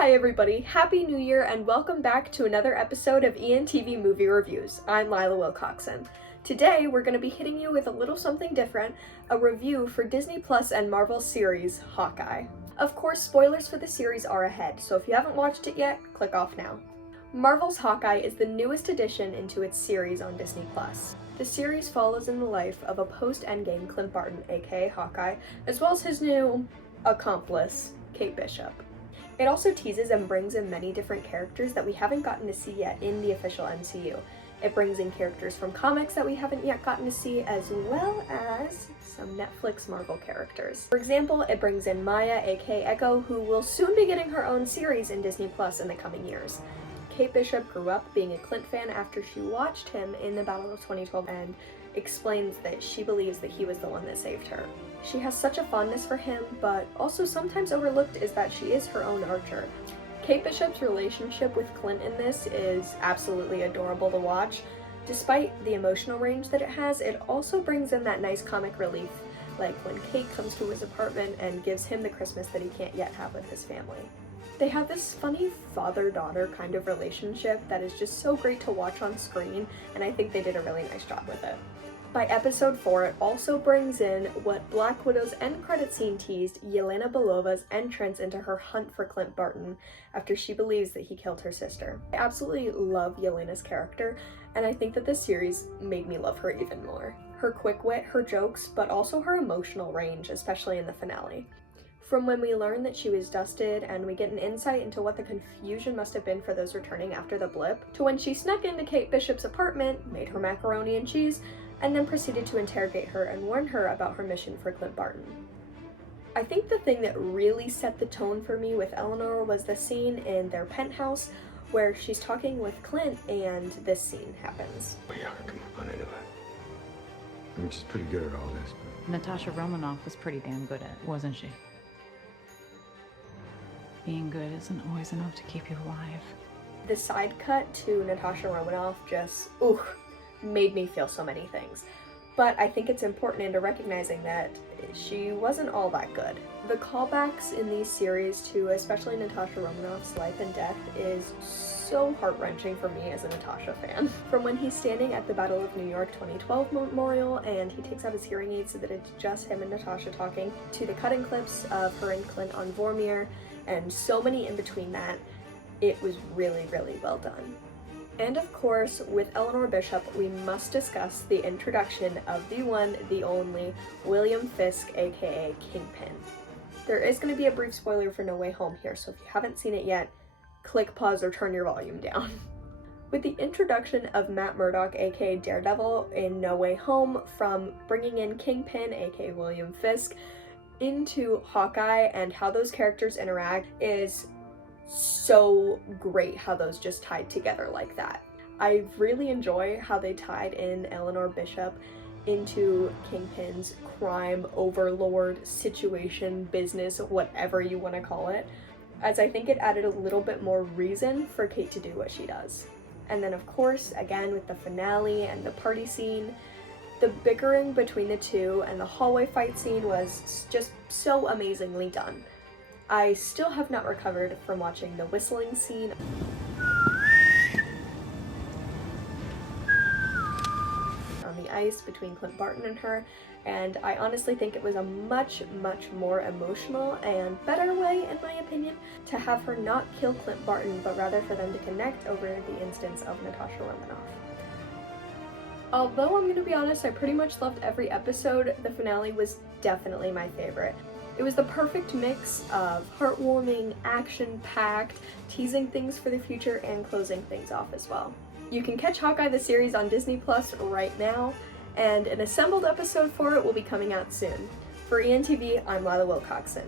Hi everybody, Happy New Year and welcome back to another episode of ENTV Movie Reviews. I'm Lilah Wilcoxson. Today we're going to be hitting you with a little something different, a review for Disney Plus and Marvel's series, Hawkeye. Of course, spoilers for the series are ahead, so if you haven't watched it yet, click off now. Marvel's Hawkeye is the newest addition into its series on Disney Plus. The series follows in the life of a post-Endgame Clint Barton, aka Hawkeye, as well as his new accomplice, Kate Bishop. It also teases and brings in many different characters that we haven't gotten to see yet in the official MCU. It brings in characters from comics that we haven't yet gotten to see, as well as some Netflix Marvel characters. For example, it brings in Maya, aka Echo, who will soon be getting her own series in Disney Plus in the coming years. Kate Bishop grew up being a Clint fan after she watched him in the Battle of 2012 and explains that she believes that he was the one that saved her. She has such a fondness for him, but also sometimes overlooked is that she is her own Archer. Kate Bishop's relationship with Clint in this is absolutely adorable to watch. Despite the emotional range that it has, it also brings in that nice comic relief, like when Kate comes to his apartment and gives him the Christmas that he can't yet have with his family. They have this funny father-daughter kind of relationship that is just so great to watch on screen, and I think they did a really nice job with it. By episode 4, it also brings in what Black Widow's end credit scene teased Yelena Belova's entrance into her hunt for Clint Barton after she believes that he killed her sister. I absolutely love Yelena's character, and I think that this series made me love her even more. Her quick wit, her jokes, but also her emotional range, especially in the finale. From when we learn that she was dusted and we get an insight into what the confusion must have been for those returning after the blip, to when she snuck into Kate Bishop's apartment, made her macaroni and cheese, and then proceeded to interrogate her and warn her about her mission for Clint Barton. I think the thing that really set the tone for me with Eleanor was the scene in their penthouse where she's talking with Clint and this scene happens. We are coming on into it. I mean, she's pretty good at all this, but... Natasha Romanoff was pretty damn good at it, wasn't she? Being good isn't always enough to keep you alive. The side cut to Natasha Romanoff just, made me feel so many things. But I think it's important into recognizing that she wasn't all that good. The callbacks in these series to especially Natasha Romanoff's life and death is so heart-wrenching for me as a Natasha fan. From when he's standing at the Battle of New York 2012 memorial and he takes out his hearing aids so that it's just him and Natasha talking, to the cutting clips of her and Clint on Vormir, and so many in between that, it was really, really well done. And of course, with Eleanor Bishop, we must discuss the introduction of the one, the only, William Fisk, aka Kingpin. There is going to be a brief spoiler for No Way Home here, so if you haven't seen it yet, click pause or turn your volume down. With the introduction of Matt Murdock, aka Daredevil, in No Way Home, from bringing in Kingpin, aka William Fisk, into Hawkeye and how those characters interact is so great how those just tied together like that. I really enjoy how they tied in Eleanor Bishop into Kingpin's crime overlord situation, business, whatever you want to call it, as I think it added a little bit more reason for Kate to do what she does. And then of course, again with the finale and the party scene, the bickering between the two and the hallway fight scene was just so amazingly done. I still have not recovered from watching the whistling scene on the ice between Clint Barton and her, and I honestly think it was a much, much more emotional and better way, in my opinion, to have her not kill Clint Barton, but rather for them to connect over the instance of Natasha Romanoff. Although I'm gonna be honest, I pretty much loved every episode, the finale was definitely my favorite. It was the perfect mix of heartwarming, action-packed, teasing things for the future, and closing things off as well. You can catch Hawkeye the series on Disney Plus right now, and an assembled episode for it will be coming out soon. For ENTV, I'm Lilah Wilcoxson.